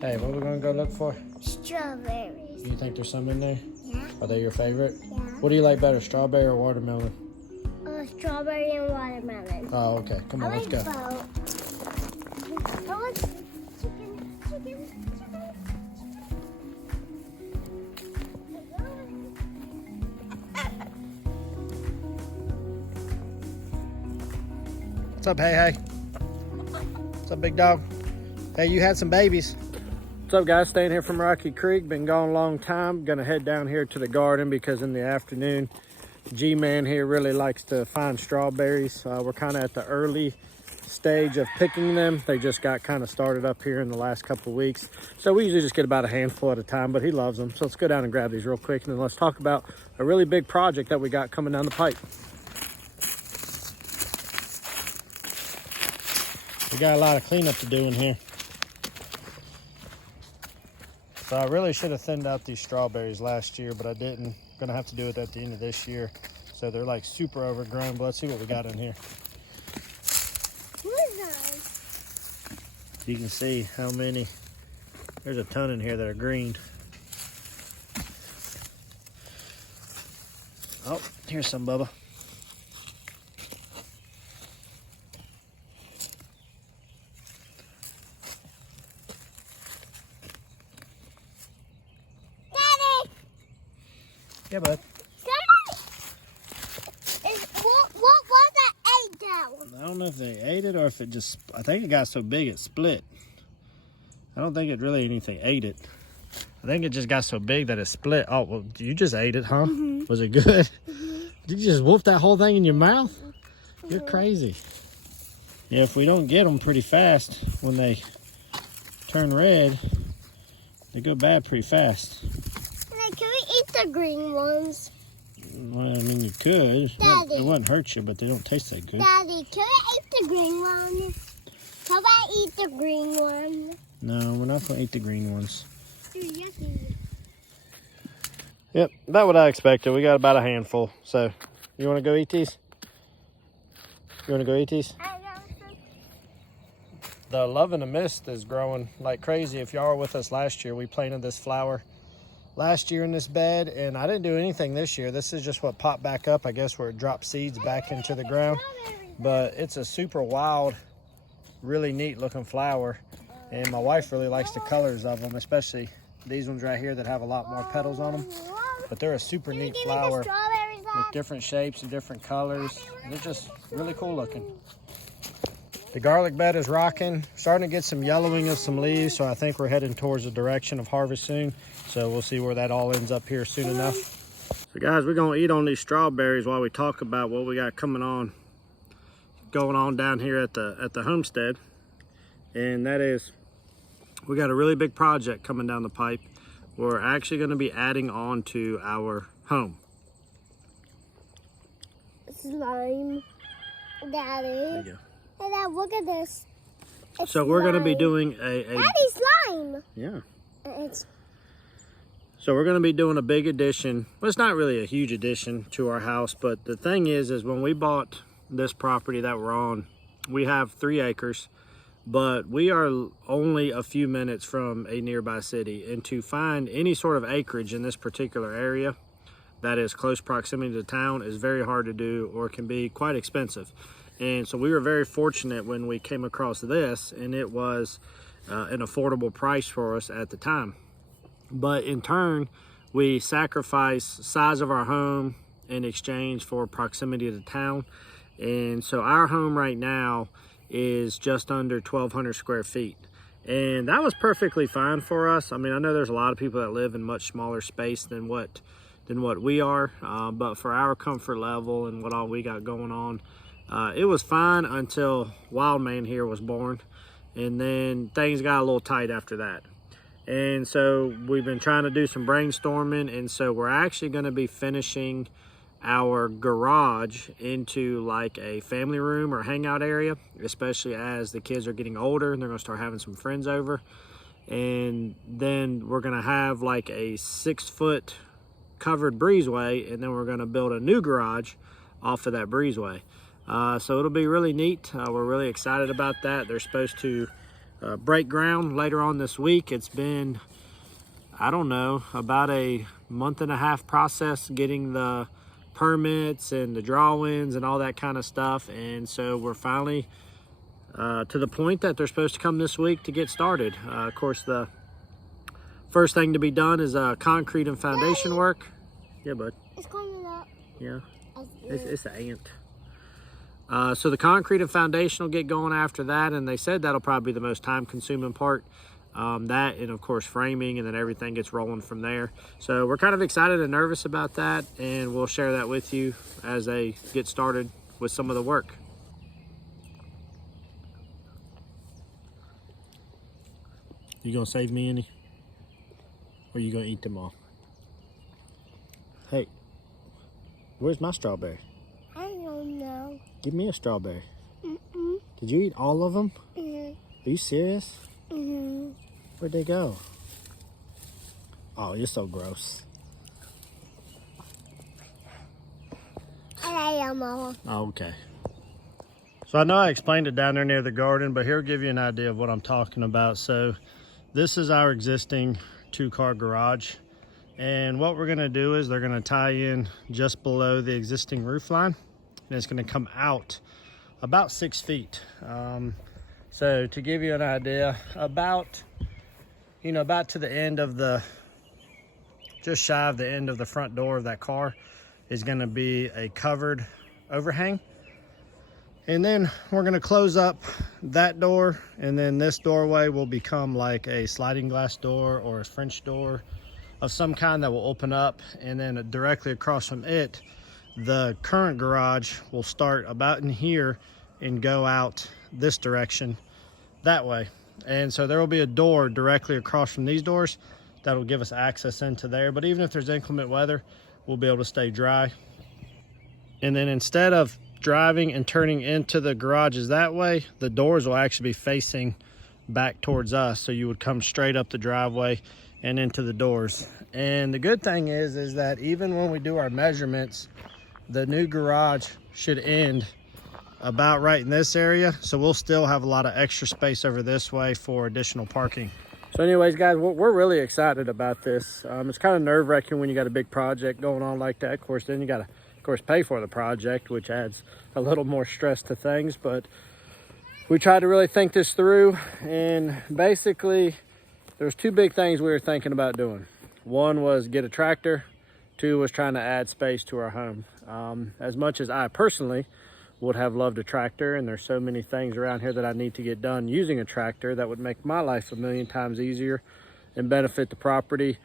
Hey, what are we gonna go look for? Strawberries. You think there's some in there? Yeah. Are they your favorite? Yeah. What do you like better, strawberry or watermelon? Strawberry and watermelon. Oh, okay. Come on, let's go. Both. I like chicken. What's up, hey? What's up, big dog? Hey, you had some babies. What's up, guys? Staying here from Rocky Creek. Been gone a long time. Gonna head down here to the garden because in the afternoon, G-Man here really likes to find strawberries. We're kind of at the early stage of picking them. They just got kind of started up here in the last couple of weeks. So we usually just get about a handful at a time, but he loves them. So let's go down and grab these real quick, and then let's talk about a really big project that we got coming down the pipe. We got a lot of cleanup to do in here. So I really should have thinned out these strawberries last year, but I didn't. Gonna have to do it at the end of this year. So they're like super overgrown, but let's see what we got in here. What is that? You can see how many, there's a ton in here that are green. Oh, here's some, Bubba. Yeah, bud. What was that ate down? I don't know if they ate it or if it just, I think it got so big it split. I don't think it really anything ate it. I think it just got so big that it split. Oh, well, you just ate it, huh? Mm-hmm. Was it good? Mm-hmm. Did you just wolf that whole thing in your mouth? Mm-hmm. You're crazy. Yeah, if we don't get them pretty fast, when they turn red, they go bad pretty fast. Can we eat the green ones? Well, I mean, you could. Daddy. It wouldn't hurt you, but they don't taste that good. Daddy, can we eat the green one? How about eat the green one? No, we're not going to eat the green ones. They're yucky. Yep, about what I expected. We got about a handful. So, you want to go eat these? You want to go eat these? The Love in the Mist is growing like crazy. If y'all were with us last year, we planted this flower last year in this bed, and I didn't do anything this year. This is just what popped back up, I guess, where it dropped seeds back into the ground. But it's a super wild, really neat looking flower, and my wife really likes the colors of them, especially these ones right here that have a lot more petals on them. But they're a super neat flower with different shapes and different colors. They're just really cool looking. The garlic bed is rocking, starting to get some yellowing of some leaves, so I think we're heading towards the direction of harvest soon. So we'll see where that all ends up here soon enough. So guys, we're gonna eat on these strawberries while we talk about what we got going on down here at the homestead. And that is, we got a really big project coming down the pipe. We're actually gonna be adding on to our home. Slime. Daddy. There you go. Dad, look at this. It's so we're going to be slime. doing Daddy, slime. Yeah. It's So we're going to be doing a big addition. Well, it's not really a huge addition to our house, but the thing is when we bought this property that we're on, we have 3 acres, but we are only a few minutes from a nearby city. And to find any sort of acreage in this particular area that is close proximity to town is very hard to do, or can be quite expensive. And so we were very fortunate when we came across this, and it was an affordable price for us at the time. But in turn, we sacrificed size of our home in exchange for proximity to town. And so our home right now is just under 1,200 square feet. And that was perfectly fine for us. I mean, I know there's a lot of people that live in much smaller space than what we are, but for our comfort level and what all we got going on, it was fine until Wildman here was born, and then things got a little tight after that. And so we've been trying to do some brainstorming, and so we're actually going to be finishing our garage into like a family room or hangout area, especially as the kids are getting older and they're going to start having some friends over. And then we're going to have like a 6-foot covered breezeway, and then we're going to build a new garage off of that breezeway. So it'll be really neat. We're really excited about that. They're supposed to break ground later on this week. It's been, I don't know, about a month-and-a-half process getting the permits and the drawings and all that kind of stuff. And so we're finally to the point that they're supposed to come this week to get started. Of course, the first thing to be done is concrete and foundation work. Yeah, bud. It's coming up. Yeah, it's an ant. So the concrete and foundation will get going after that, and they said that'll probably be the most time-consuming part. That and of course framing, and then everything gets rolling from there. So we're kind of excited and nervous about that, and we'll share that with you as they get started with some of the work. You gonna save me any? Or you gonna eat them all? Hey, where's my strawberry? I don't know. Give me a strawberry. Mm-mm. Did you eat all of them? Mm-hmm. Are you serious? Mm-hmm. Where'd they go? Oh, you're so gross. I am all. Oh, okay. So I know I explained it down there near the garden, but here, give you an idea of what I'm talking about. So this is our existing 2-car garage. And what we're gonna do is they're gonna tie in just below the existing roof line. And it's gonna come out about 6 feet. So to give you an idea, about to the end of the, just shy of the end of the front door of that car is gonna be a covered overhang. And then we're gonna close up that door, and then this doorway will become like a sliding glass door or a French door of some kind that will open up, and then directly across from it, the current garage will start about in here and go out this direction that way. And so there will be a door directly across from these doors that will give us access into there. But even if there's inclement weather, we'll be able to stay dry. And then instead of driving and turning into the garages that way, the doors will actually be facing back towards us. So you would come straight up the driveway and into the doors. And the good thing is that even when we do our measurements, the new garage should end about right in this area, so we'll still have a lot of extra space over this way for additional parking. So anyways, guys, we're really excited about this. It's kind of nerve-wracking when you got a big project going on like that. Of course, then you got to, of course, pay for the project, which adds a little more stress to things. But we tried to really think this through, and basically there's 2 big things we were thinking about doing. One was get a tractor. 2 was trying to add space to our home. As much as I personally would have loved a tractor, and there's so many things around here that I need to get done using a tractor that would make my life a million times easier and benefit the property.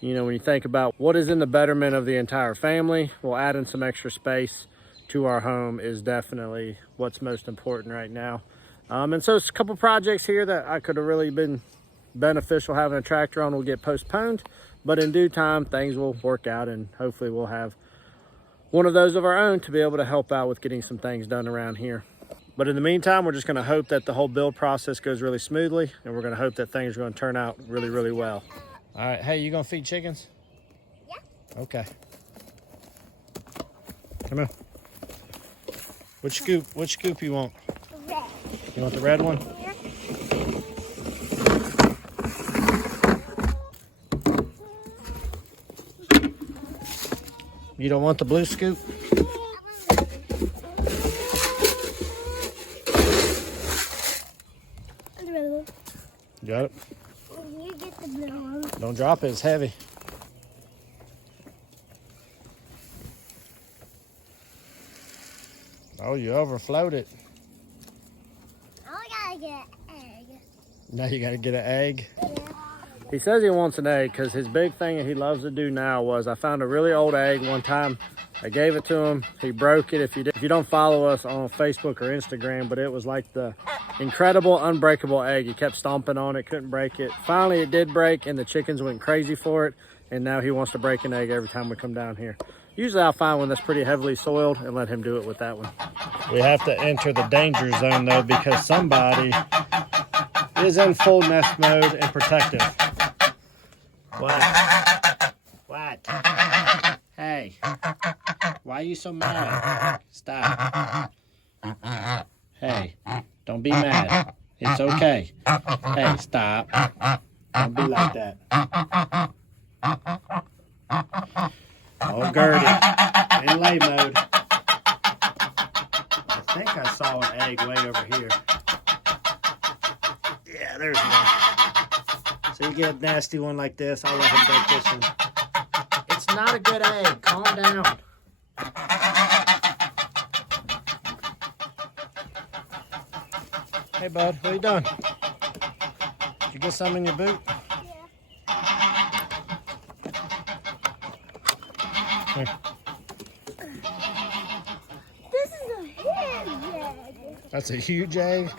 You know, when you think about what is in the betterment of the entire family, well, adding some extra space to our home is definitely what's most important right now. And so it's a couple projects here that I could have really been beneficial having a tractor on will get postponed, but in due time things will work out, and hopefully we'll have one of those of our own to be able to help out with getting some things done around here. But in the meantime, we're just going to hope that the whole build process goes really smoothly, and we're going to hope that things are going to turn out really, really well. All right, hey, you going to feed chickens? Yeah. Okay. Come here. Which scoop you want? Red. You want the red one? Yeah. You don't want the blue scoop? The red one. Got it. You get the blue one. Don't drop it, it's heavy. Oh, you overflowed it. I gotta get an egg. Now you gotta get an egg. Yeah. He says he wants an egg because his big thing that he loves to do now was, I found a really old egg one time. I gave it to him. He broke it. If you don't follow us on Facebook or Instagram, but it was like the incredible unbreakable egg. He kept stomping on it, couldn't break it. Finally, it did break, and the chickens went crazy for it. And now he wants to break an egg every time we come down here. Usually I'll find one that's pretty heavily soiled and let him do it with that one. We have to enter the danger zone though, because somebody is in full nest mode and protective. What? What? Hey, why are you so mad? Stop. Hey, don't be mad. It's okay. Hey, stop. Don't be like that. Oh, Gertie. In lay mode. I think I saw an egg way over here. Yeah, there's one. So you get a nasty one like this, I'll let him break this one. It's not a good egg. Calm down. Hey, bud, what are you doing? Did you get some in your boot? Yeah. Here. This is a huge egg. That's a huge egg.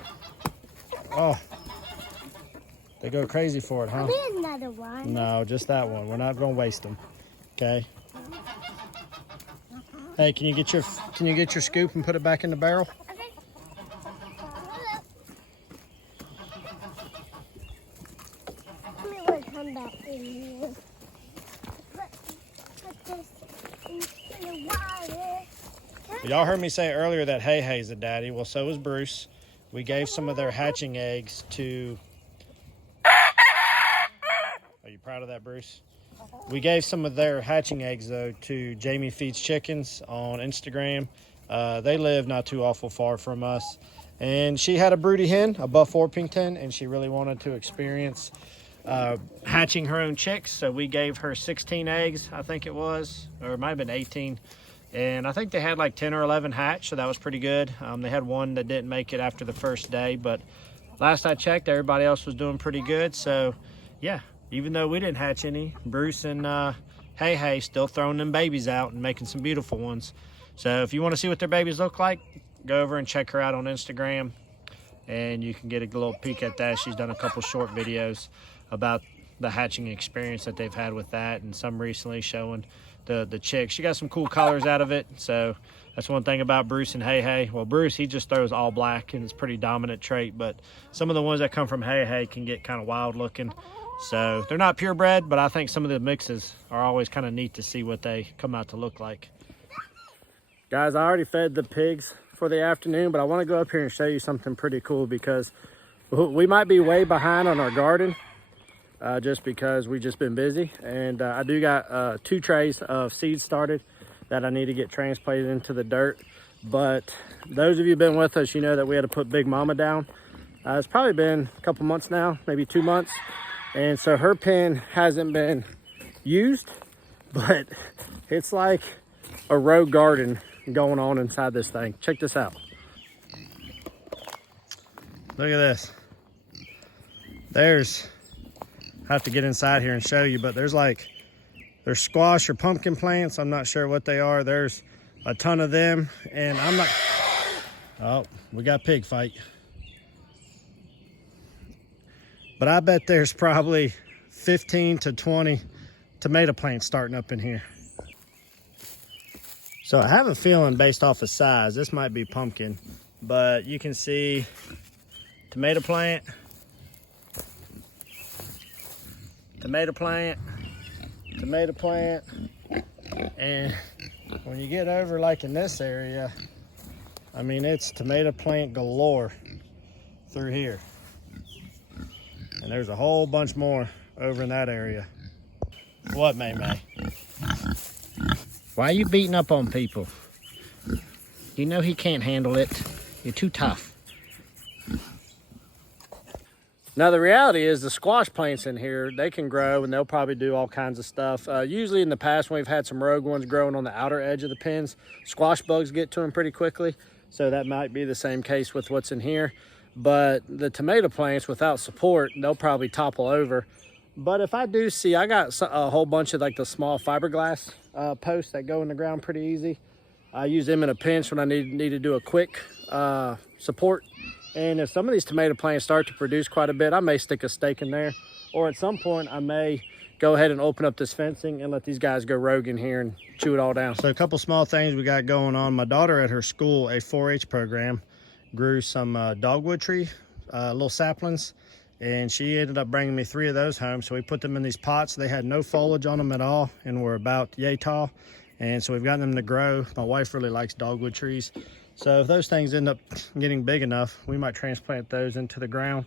Oh, they go crazy for it, huh? Maybe another one. No, just that one. We're not gonna waste them. Okay. Hey, can you get your scoop and put it back in the barrel? Okay. Let me come back in here. Put this into the water. Y'all heard me say earlier that Hey Hey's a daddy. Well, so is Bruce. We gave some of their hatching eggs to... Are you proud of that, Bruce? We gave some of their hatching eggs, though, to Jamie Feeds Chickens on Instagram. They live not too awful far from us. And she had a broody hen, a Buff Orpington, and she really wanted to experience hatching her own chicks. So we gave her 16 eggs, I think it was, or it might have been 18. And I think they had like 10 or 11 hatch, so that was pretty good. They had one that didn't make it after the first day, but last I checked, everybody else was doing pretty good. So yeah, even though we didn't hatch any, Bruce and Hey Hey still throwing them babies out and making some beautiful ones. So if you want to see what their babies look like, go over and check her out on Instagram, and you can get a little peek at that. She's done a couple short videos about the hatching experience that they've had with that, and some recently showing the chicks. She got some cool colors out of it. So that's one thing about Bruce and Hey Hey. Well, Bruce, he just throws all black, and it's a pretty dominant trait, but some of the ones that come from Hey Hey can get kind of wild looking. So they're not purebred, but I think some of the mixes are always kind of neat to see what they come out to look like. Guys, I already fed the pigs for the afternoon, but I want to go up here and show you something pretty cool, because we might be way behind on our garden. Just because we've just been busy, and I do got 2 trays of seeds started that I need to get transplanted into the dirt. But those of you who've been with us, you know that we had to put Big Mama down. It's probably been a couple months now, maybe 2 months, and so her pen hasn't been used, but it's like a row garden going on inside this thing. Check this out. Look at this. There's, I have to get inside here and show you, but there's squash or pumpkin plants. I'm not sure what they are. There's a ton of them, and I'm not, oh, we got pig fight. But I bet there's probably 15 to 20 tomato plants starting up in here. So I have a feeling, based off of size, this might be pumpkin, but you can see tomato plant, tomato plant, tomato plant, and when you get over like in this area, I mean, it's tomato plant galore through here. And there's a whole bunch more over in that area. What, May May? Why are you beating up on people? You know he can't handle it. You're too tough. Now, the reality is the squash plants in here, they can grow and they'll probably do all kinds of stuff. Usually in the past, when we've had some rogue ones growing on the outer edge of the pens, squash bugs get to them pretty quickly. So that might be the same case with what's in here. But the tomato plants, without support, they'll probably topple over. But if I do see, I got a whole bunch of like the small fiberglass posts that go in the ground pretty easy. I use them in a pinch when I need to do a quick support. And if some of these tomato plants start to produce quite a bit, I may stick a stake in there. Or at some point, I may go ahead and open up this fencing and let these guys go rogue in here and chew it all down. So a couple small things we got going on. My daughter at her school, a 4-H program, grew some dogwood tree, little saplings, and she ended up bringing me 3 of those home. So we put them in these pots. They had no foliage on them at all and were about yay tall. And so we've gotten them to grow. My wife really likes dogwood trees. So if those things end up getting big enough, we might transplant those into the ground.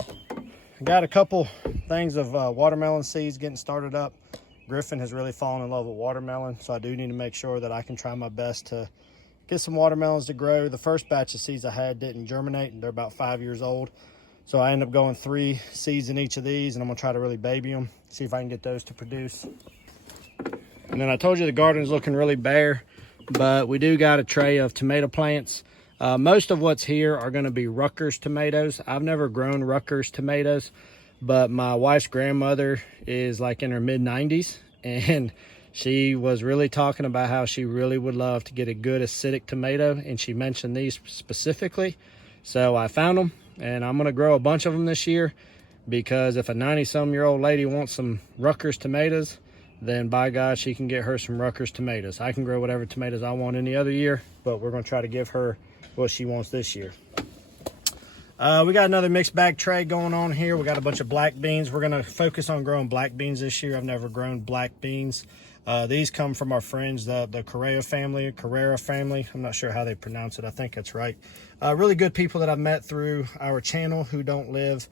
I got a couple things of watermelon seeds getting started up. Griffin has really fallen in love with watermelon, so I do need to make sure that I can try my best to get some watermelons to grow. The first batch of seeds I had didn't germinate, and they're about 5 years old. So I end up going 3 seeds in each of these, and I'm gonna try to really baby them, see if I can get those to produce. And then I told you the garden's looking really bare, but we do got a tray of tomato plants. Most of what's here are gonna be Rutgers tomatoes. I've never grown Rutgers tomatoes, but my wife's grandmother is like in her mid-90s, and she was really talking about how she really would love to get a good acidic tomato, and she mentioned these specifically. So I found them, and I'm gonna grow a bunch of them this year, because if a 90-some-year-old lady wants some Rutgers tomatoes, then by God, she can get her some Rutgers tomatoes. I can grow whatever tomatoes I want any other year, but we're gonna try to give her what she wants this year. We got another mixed bag tray going on here. We got a bunch of black beans. We're gonna focus on growing black beans this year. I've never grown black beans. These come from our friends, the Carrera family. I'm not sure how they pronounce it. I think that's right. Really good people that I've met through our channel who don't live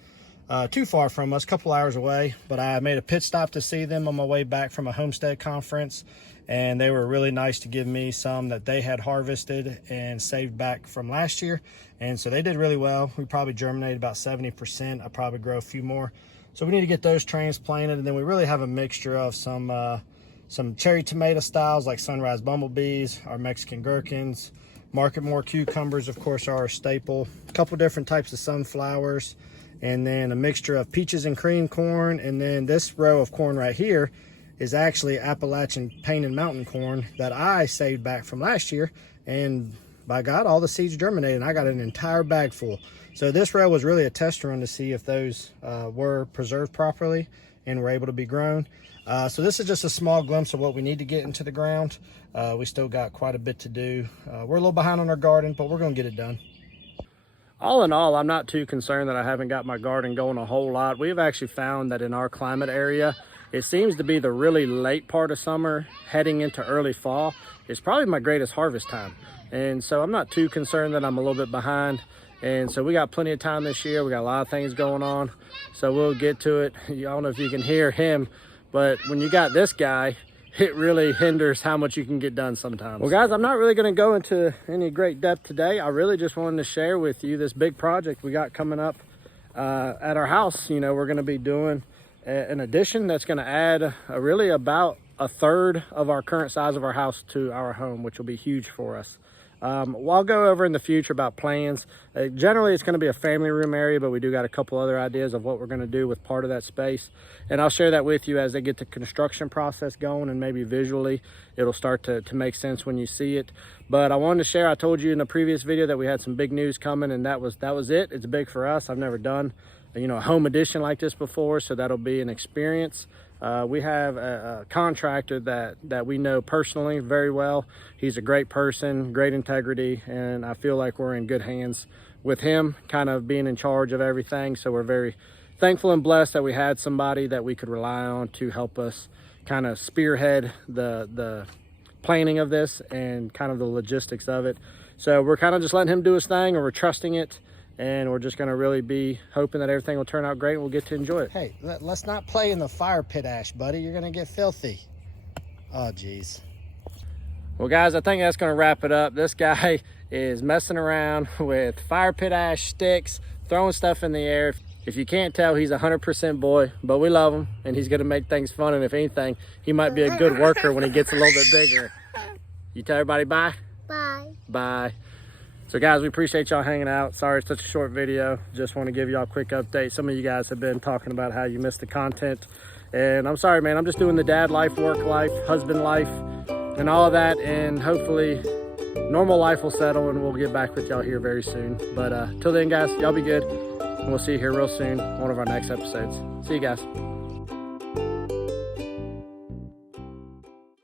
too far from us, a couple hours away. But I made a pit stop to see them on my way back from a Homestead conference. And they were really nice to give me some that they had harvested and saved back from last year. And so they did really well. We probably germinated about 70%. I'll probably grow a few more. So we need to get those transplanted. And then we really have a mixture of some cherry tomato styles like Sunrise Bumblebees, our Mexican gherkins, Market More cucumbers, of course, are our staple. A couple different types of sunflowers, and then a mixture of peaches and cream corn. And then this row of corn right here is actually Appalachian Painted Mountain corn that I saved back from last year. And by God, all the seeds germinated, and I got an entire bag full. So this row was really a test run to see if those were preserved properly and were able to be grown. So this is just a small glimpse of what we need to get into the ground. We still got quite a bit to do. We're a little behind on our garden, but we're gonna get it done. All in all, I'm not too concerned that I haven't got my garden going a whole lot. We've actually found that in our climate area, it seems to be the really late part of summer heading into early fall is probably my greatest harvest time. And so I'm not too concerned that I'm a little bit behind. And so we got plenty of time this year. We got a lot of things going on. So we'll get to it. I don't know if you can hear him, but when you got this guy, it really hinders how much you can get done sometimes. Well, guys, I'm not really going to go into any great depth today. I really just wanted to share with you this big project we got coming up at our house. You know, we're going to be doing an addition that's going to add really about a third of our current size of our house to our home, which will be huge for us. Well, I'll go over in the future about plans. Generally, it's going to be a family room area, but we do got a couple other ideas of what we're going to do with part of that space. And I'll share that with you as they get the construction process going, and maybe visually it'll start to make sense when you see it. But I wanted to share, I told you in the previous video that we had some big news coming, and that was it. It's big for us. I've never done, you know, a home addition like this before, so that'll be an experience. We have a contractor that we know personally very well. He's a great person, great integrity, and I feel like we're in good hands with him kind of being in charge of everything. So we're very thankful and blessed that we had somebody that we could rely on to help us kind of spearhead the planning of this and kind of the logistics of it. So we're kind of just letting him do his thing, and we're trusting it. And we're just going to really be hoping that everything will turn out great and we'll get to enjoy it. Hey, let's not play in the fire pit ash, buddy. You're going to get filthy. Oh, geez. Well, guys, I think that's going to wrap it up. This guy is messing around with fire pit ash sticks, throwing stuff in the air. If you can't tell, he's a 100% boy, but we love him, and he's going to make things fun. And if anything, he might be a good worker when he gets a little bit bigger. You tell everybody bye? Bye. Bye. So guys, we appreciate y'all hanging out. Sorry it's such a short video. Just want to give y'all a quick update. Some of you guys have been talking about how you missed the content. And I'm sorry, man. I'm just doing the dad life, work life, husband life, and all of that. And hopefully normal life will settle and we'll get back with y'all here very soon. But till then, guys, y'all be good. And we'll see you here real soon on one of our next episodes. See you guys.